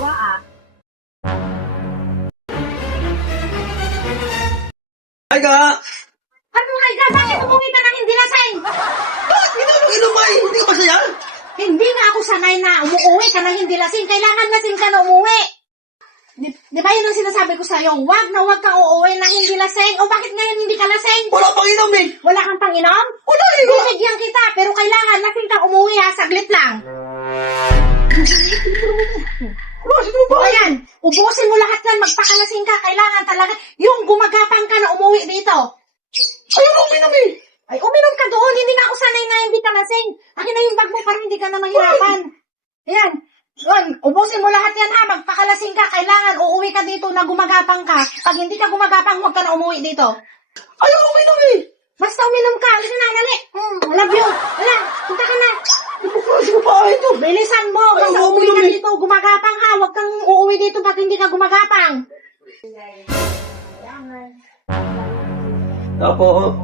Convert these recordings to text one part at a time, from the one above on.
kawa ah. Ay ka! Ano nga ka? Bakit umuwi ka na hindi lasing? Bakit inom ay? Hindi ka masaya? Hindi nga ako sanay na umuwi ka na hindi lasing. Kailangan lasing ka na umuwi. Di ba yun ang sinasabi ko sa'yo? Huwag na huwag kang uuwi na hindi lasing. O bakit ngayon hindi ka lasing? Wala pang inom eh! Wala kang panginom? Wala eh! Bibigyan kita, pero kailangan lasing kang umuwi ha, saglit lang. Bakit mo ba? O ayan, ubusin mo lahat yan, magpakalasing ka. Kailangan talaga, yung gumagapang ka na umuwi dito. Ayaw mo uminom eh! Ay, uminom ka doon, hindi na ako sanay na hindi ka lasing. Akin na yung bag mo para hindi ka na mahirapan. Ayan, yun, ubusin mo lahat yan ha, magpakalasing ka. Kailangan uuwi ka dito na gumagapang ka. Pag hindi ka gumagapang, huwag ka na umuwi dito. Ayaw mo uminom eh! Basta uminom ka, alis na, dali. Love you. Wala, punta ka na. Kasi ko pa ito! Bilisan mo, Ay, basta uuwi uuwi ka kami. dito, gumagapang ha. Huwag kang uuwi dito pag hindi ka gumagapang. Opo.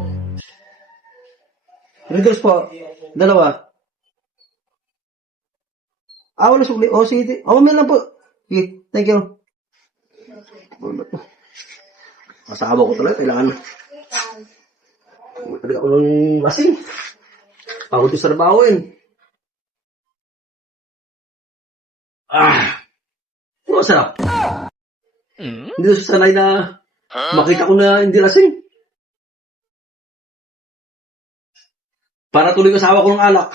Regards po. Dalawa. Wala sukli. Sige. Mamaya lang po. Sige, thank you. Asawa ko talaga, kailangan. Talaga ako ng lasing. Pagod ko sa trabaho yun. Masarap. Hindi na sanay na makita ko na hindi lasing. Para tuloy kasawa ko ng alak.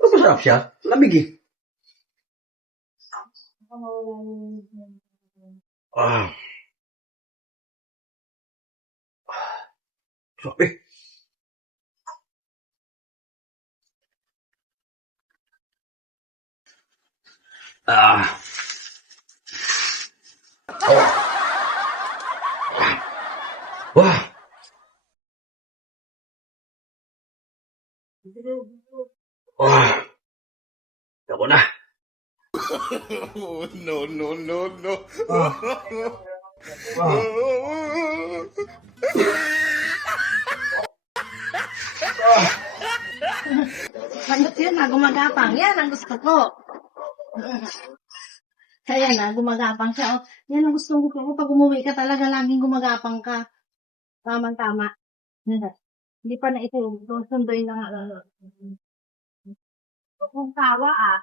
Mas masarap siya. Lamig eh. Sabi. Wah. Ako na. No. Manot yun na, gumagapang. Yan ang gusto ko. Kaya na, gumagapang siya. Oh, yan ang gusto ko. Pag umuwi ka talaga, laging gumagapang ka. Tama-tama. Hindi pa na ito. Sunduin na nga. Kung kawa ah.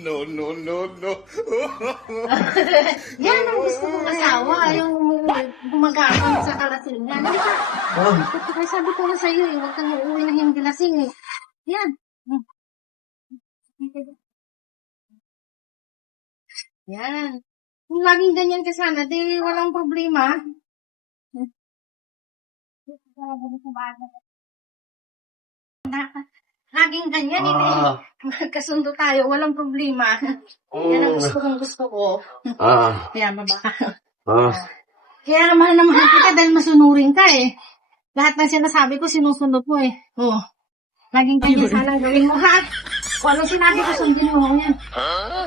No. Yan ang gusto kong asawa. Yung gumagapang sa kalasingan. Hindi ka. Kaya sabi ko na sa'yo eh. Huwag kang uuwi na hindi lasing eh. Yan. Yan. Kung laging ganyan ka sana, di walang problema. Laging ganyan, magkasundo tayo, walang problema. Yan ang gusto ko. Kaya baba. Kaya mahal na mahal kita dahil masunurin ka eh. Lahat ng sinasabi ko, sinusunod mo eh. Oh. Laging ganyan sana gawin mo ha. Kung anong sinabi ko, sundin mo yan.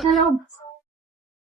Sa loob.